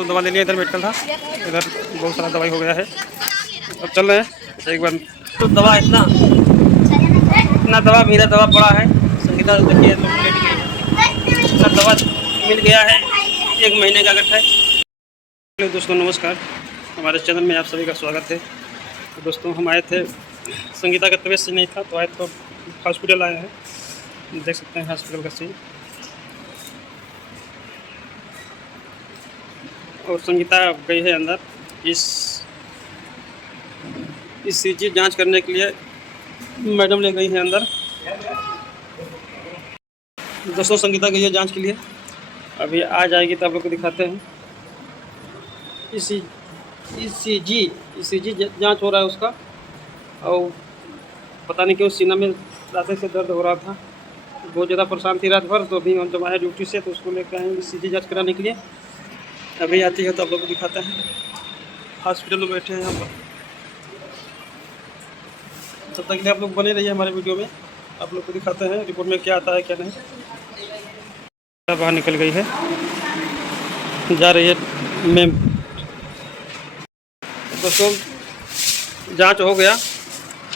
तो दवा ले लिया, इधर मेडिकल था, इधर बहुत सारा दवाई हो गया है। अब चल रहे हैं एक बार। तो दवा इतना दवा मेरा दवा पड़ा है, संगीता देखिए इतना दवा मिल गया है, 1 महीने का गठा है। हेलो दोस्तों, नमस्कार, हमारे चैनल में आप सभी का स्वागत है। तो दोस्तों हम आए थे, संगीता का तबीयत से नहीं था तो आए तो हॉस्पिटल आए हैं, देख सकते हैं हॉस्पिटल का सीन। और संगीता गई है अंदर इस CG जांच करने के लिए, मैडम ले गई है अंदर। दोस्तों संगीता गई है जांच के लिए, अभी आ जाएगी तो आप लोग को दिखाते हैं। ECG जांच हो रहा है उसका, और पता नहीं क्यों सीना में रात से दर्द हो रहा था, बहुत ज़्यादा परेशान थी रात भर। तो अभी हम जब आए ड्यूटी से तो उसको लेकर आएंगे ECG जांच कराने के लिए। अभी आती है तो आप लोग को दिखाते हैं। हॉस्पिटल में बैठे हैं यहाँ पर, तब तक के लिए आप लोग बने रहिए हमारे वीडियो में, आप लोग को दिखाते हैं रिपोर्ट में क्या आता है क्या नहीं। बाहर निकल गई है, जा रही है मैम। दोस्तों जांच हो गया,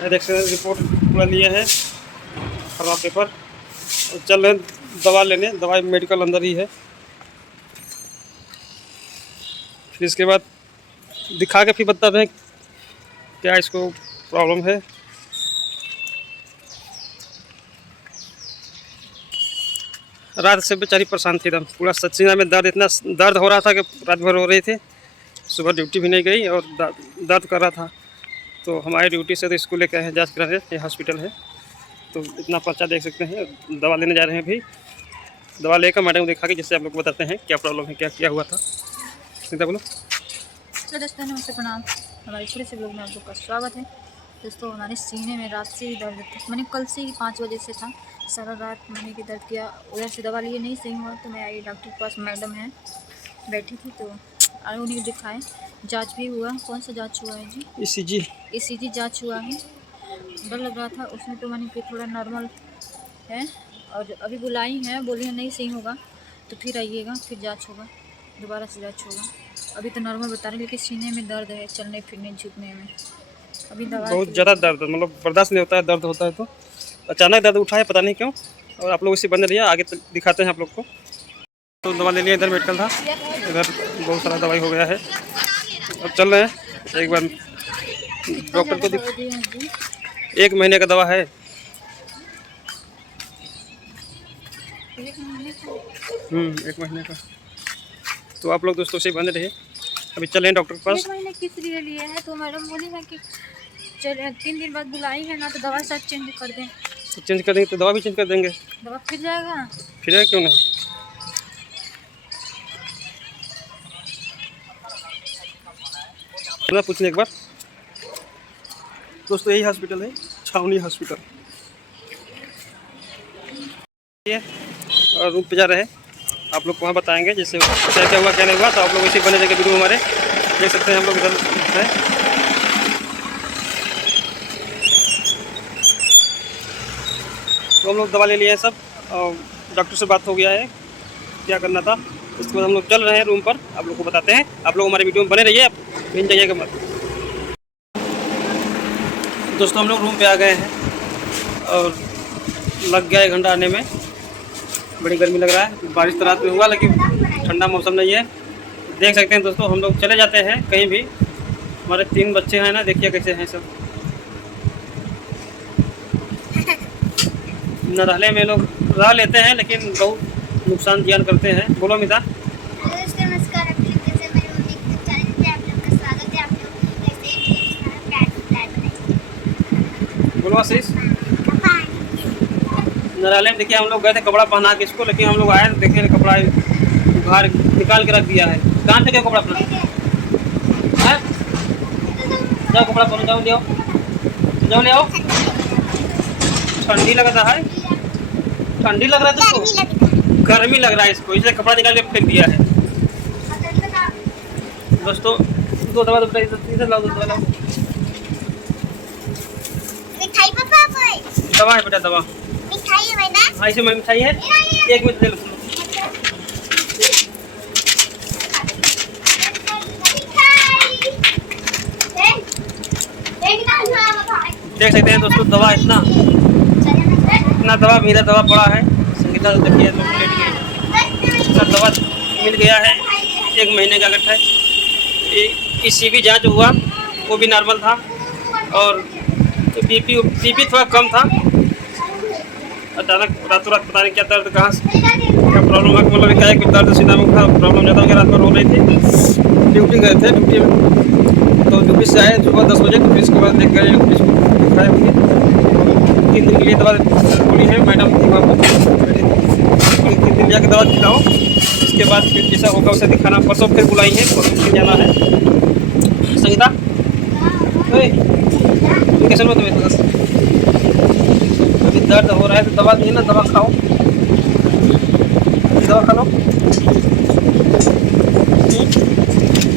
देख सकते हैं रिपोर्ट पूरा लिए हैं, खराब पेपर। चल रहे दवा लेने, दवाई मेडिकल अंदर ही है। फिर इसके बाद दिखा के फिर बताते हैं क्या इसको प्रॉब्लम है। रात से बेचारी परेशान थी एकदम, पूरा सीना में दर्द, इतना दर्द हो रहा था कि रात भर हो रही थी। सुबह ड्यूटी भी नहीं गई और दर्द कर रहा था, तो हमारी ड्यूटी से तो स्कूल लेके आए हैं जाँच कराने, ये हॉस्पिटल है। तो इतना पर्चा देख सकते हैं। दवा लेने जा रहे हैं अभी, दवा लेकर मैडम को दिखा के जिससे आप लोग को बताते हैं क्या प्रॉब्लम है, क्या क्या हुआ था। सीधा बोलो। तो दोस्तों नमस्ते, प्रणाम, हमारे छोटे से ब्लॉग में आप लोग का स्वागत है। दोस्तों हमारे सीने में रात से ही दर्द था, मैंने कल से ही 5 बजे से था, सारा रात मैंने की दर्द किया। उधर से दवा लिए नहीं सही हुआ तो मैं आई डॉक्टर के पास, मैडम है बैठी थी तो आई, उन्हीं को दिखाएं। जांच भी हुआ। कौन सा जांच हुआ है जी? ECG जांच हुआ है। डर लग रहा था उसमें तो मैंने कि थोड़ा नॉर्मल है, और अभी बुलाई है, बोली है नहीं सही होगा तो फिर आइएगा, फिर जाँच होगा, दोबारा से जाँच होगा। अभी तो नॉर्मल बता रहे, लेकिन सीने में दर्द है, चलने फिरने झुकने में। अभी दवा बहुत ज़्यादा दर्द, मतलब बर्दाश्त नहीं होता है, दर्द होता है तो अचानक दर्द उठा है, पता नहीं क्यों। और आप लोग इसी बने रहिए, आगे दिखाते हैं आप लोग को। तो दवा ले लिया, इधर मेडिकल था, इधर बहुत सारा दवाई हो गया है। अब चल रहे हैं एक बार डॉक्टर को 1 महीने का दवा है। 1 महीने का। तो आप लोग दोस्तों से बने रहिए, अभी चले हैं डॉक्टर के पास। 1 महीने किस लिए लिए है तो मैडम बोली है कि चले 3 दिन बाद बुलाई है ना, तो दवा शायद चेंज कर दें। तो चेंज कर देंगे तो दवा भी चेंज कर देंगे। दवा फिर जाएगा, फिर क्यों नहीं। पूछने एक बार। दोस्तों यही हॉस्पिटल है, छावनी हॉस्पिटल, और रूम पे जा रहे हैं, आप लोग को वहाँ बताएंगे जैसे क्या क्या हुआ क्या नहीं हुआ। तो आप लोग इसी बने रहेंगे वीडियो हमारे, देख सकते हैं हम लोग इधर हैं। तो हम लोग दवा ले लिए हैं सब, और डॉक्टर से बात हो गया है क्या करना था। उसके बाद हम लोग चल रहे हैं रूम पर, आप लोग को बताते हैं। आप लोग हमारे वीडियो में बने रहिए, मिल जाइएगा मत। दोस्तों हम लोग रूम पे आ गए हैं और लग गया 1 घंटा आने में, बड़ी गर्मी लग रहा है। बारिश तो रात में हुआ लेकिन ठंडा मौसम नहीं है। देख सकते हैं दोस्तों, हम लोग चले जाते हैं कहीं भी, हमारे 3 बच्चे हैं ना, देखिए कैसे हैं सब। न रहने में लोग रह लेते हैं लेकिन बहुत नुकसान जियान करते हैं। बोलो मिता। नमस्कार, बोलो आशीष। नराले में देखिए हम लोग गए थे कपड़ा पहना के इसको, लेकिन हम लोग आए तो देखिए कपड़ा बाहर निकाल के रख दिया है। कहाँ से क्या कपड़ा पहना है? जाओ कपड़ा पहनो, जाओ ले आओ, जाओ ले आओ। ठंडी लग रहा है, ठंडी लग रहा है तुमको? गर्मी लग रहा है इसको, इसलिए कपड़ा निकाल के फेंक दिया है। दोस्तों दो दवा इधर लाओ, 2 दवा लाओ। दवा है बेटा, दवा मिठाई है ना? हाँ इसे में मिठाई है, 1 मिनट दे लो। देख सकते हैं दोस्तों, दवा इतना दवा मेरा दवा पड़ा है। संगीता देखिए लोग लेट गए, सर दवा मिल गया है 1 महीने का गट्ठा है। सीबी जांच हुआ, वो भी नॉर्मल था, और बीपी थोड़ा कम था। अचानक रातों रात पता नहीं क्या दर्द कहाँ से क्या प्रॉब्लम है, मतलब क्या है कि दर्द सीधा में था, प्रॉब्लम ज़्यादा हो गया। रात में रो रही थी, ड्यूटी गए थे, ड्यूटी में तो ड्यूटी से आए सुबह 10 बजे, तो फिर इसके बाद देख गए दिखाए होंगे। 3 दिन के लिए दवा बोली है मैडम थी वहाँ पर, 3 दिन जाकर दवा खिलाओ, इसके बाद फिर जैसा होगा उसे दिखाना। परसों फिर बुलाई है, परसों फिर जाना है। संगीता कैसे में तुम्हें अभी दर्द हो रहा है तो दवा दी ना, दवा खाओ, दवा खा लो।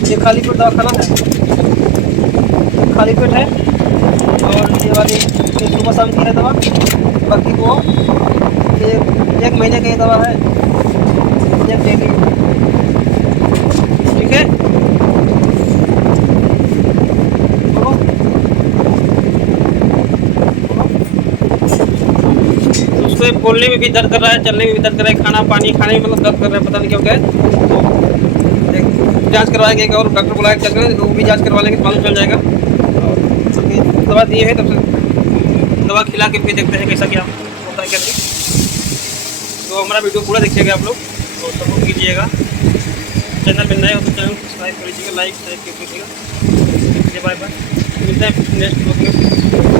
ये खाली पेट दवा खाना है, खाली पेट है। और ये वाली सुबह शाम की है दवा, बाकी वो 1 महीने की दवा है, एक डेली, ठीक है। उसको बोलने में भी दर्द कर रहा है, चलने में भी दर्द कर रहा है, खाना पानी खाने में मतलब दर्द कर रहा है, पता नहीं क्या हो गया है। तो जांच करवाएंगे और डॉक्टर बुलाएंगे, चल रहे वो भी जांच करवा लेंगे, मालूम चल जाएगा। दवा दी है, तब से दवा खिला के फिर देखते हैं कैसा क्या होता है करके। तो हमारा वीडियो पूरा देखिएगा आप लोग, तो सपोर्ट कीजिएगा। चैनल में नए हो तो चैनल सब्सक्राइब कर लीजिएगा, लाइक शेयर कीजिएगा। बाय बाय, मिलते हैं नेक्स्ट ब्लॉग में।